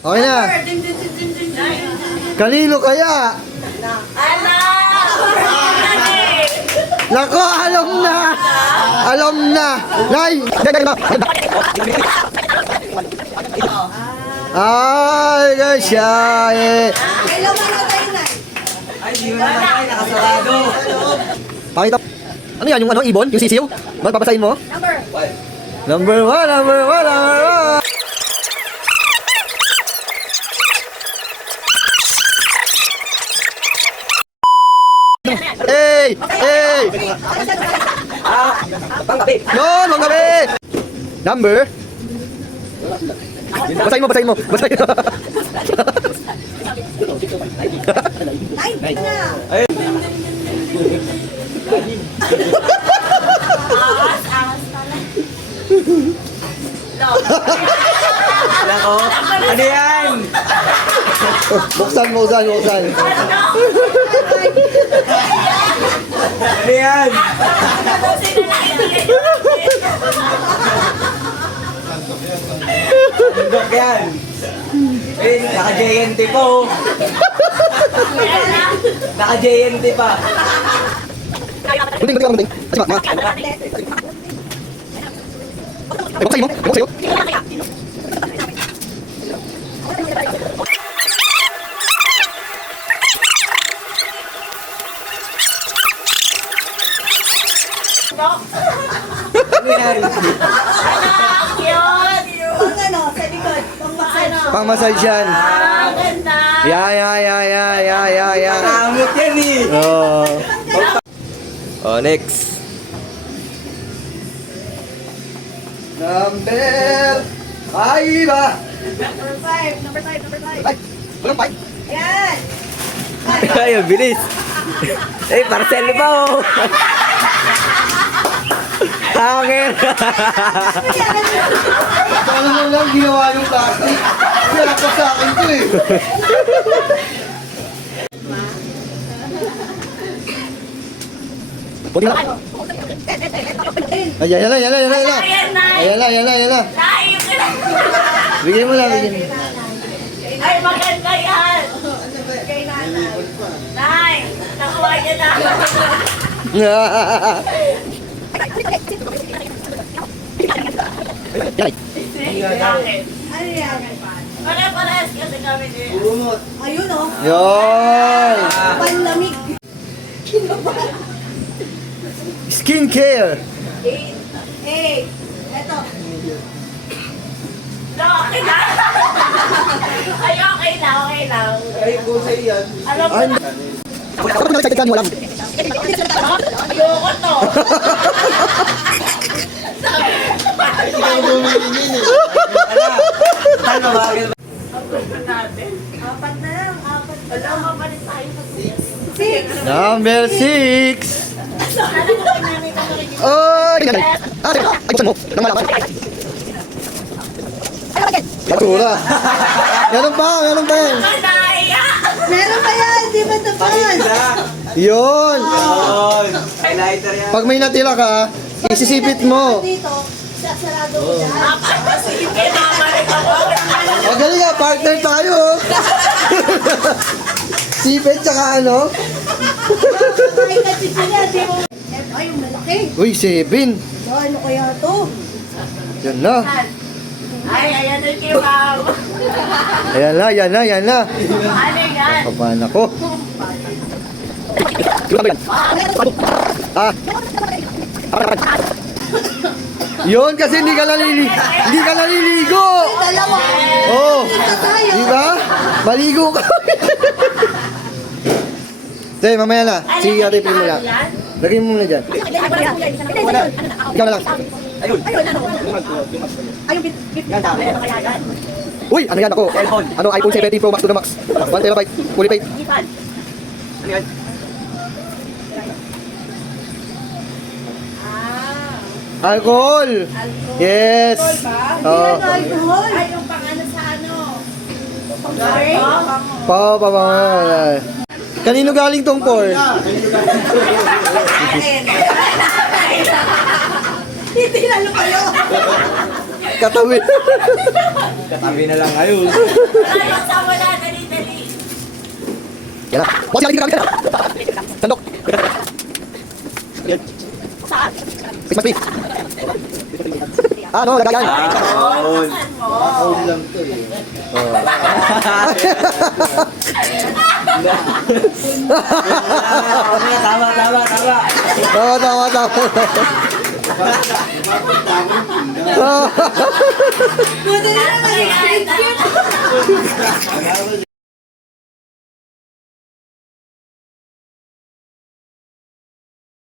Okay na. Kanino kaya? Nako, alam na! Alam na! Nay! Ay, guys, siya eh. Kailan mo na tayo, Nay? Ay, di mo na tayo, nakasarado. Pakita. Ano yan? Yung ano, ibon? Yung sisiw? Magpapasahin mo? Number. Number one, number one, number one! Hey! Hey! Panggabi. Yun, mga gabi! Number? Basahin mo, basahin mo. Basahin mo. Ay, na. Nako, ano yan? Buksan, buksan, buksan. Ano yan? Bundok yan. Eh, naka-JNT po. Naka-JNT pa. Gunting, gunting, gunting. Kasi ma. Basahin mo, basahin mo. Ano yan? Pang ano, sa likod. Pang massage. Pang-massage yan. Ganda. Ya. Nakamot yan eh. Oh. Oh, next. Number 5 ba? Number 5. Number 5. Number 5. Ay, walang 5. Yan. Ay, ang bilis. Eh, parcel pa oh. Hangin. Ano mo lang ginawa yung plastic? Wala pa sa akin to eh. Puti lang. Ay, yan na. Ayan na. Ayan na. Tayo ka na. Bigay mo lang, bigay mo. Ay, maganda yan. Kay nanay. Nay, nakuha niya na. Yan. Bakit? Ano yan? Pare-pares kasi kami din. Ayun oh. Yun. Panlamig. Skincare. 8. Eto. No, okay na. Ay, okay lang. Ay, kusay yan. Alam mo Ay, na. ako na excited ka, wala. Ayoko to. Ano ba? Ang gusto natin. 4 na lang. 4 na Alam lang. mo pa rin tayo sa 6. Number 6. Alam mo pa namin kung rin yung Oh, tingnan. Ah, teka. Ay, buksan mo. Nang malaman. Basura. Meron pa yan. naiya. Meron pa yan. Di ba tapos? Yun. Yun. Highlighter yan. Pag may natira ka, isisipit mo. Dito. Sarado mo dyan. Sige, babalik ako. Magaling nga, partner tayo. Sipit tsaka ano? Ay, kasi sila. Di mo. Ay, yung malaki. Uy, 7. So, ano kaya to? Yan na. Ay, ayan na yung kiwang. Yan na. Ano yan? Kapahan ako. Ah. Yun kasi hindi ka naliligo. Dalawa. Oh. Dito tayo. Di ba? Maligo ka. Tay, mamaya na. Sige, ate, pili mo lang. Lagay mo muna dyan. Ikaw na lang. Ayun. Ayun, bit. Uy, ano yan ako? Ano, iPhone 17 Pro Max to the max. 1 terabyte, fully paid. Ano yan? Alcohol. Yes. Oh. Alcohol. Ay, yung pang-ano sa ano? Sorry? Pa. Kanino galing tong por? Hindi na kayo. Katabi. Katabi na lang ngayon. Wala yung sama na. Dali, dali. Yan na. Boss, yan na. Sandok. Saan? Christmas tree. Ano, lagayan. Ayun. Saan mo? Tama, tama, tama. Tama. Buti na naman.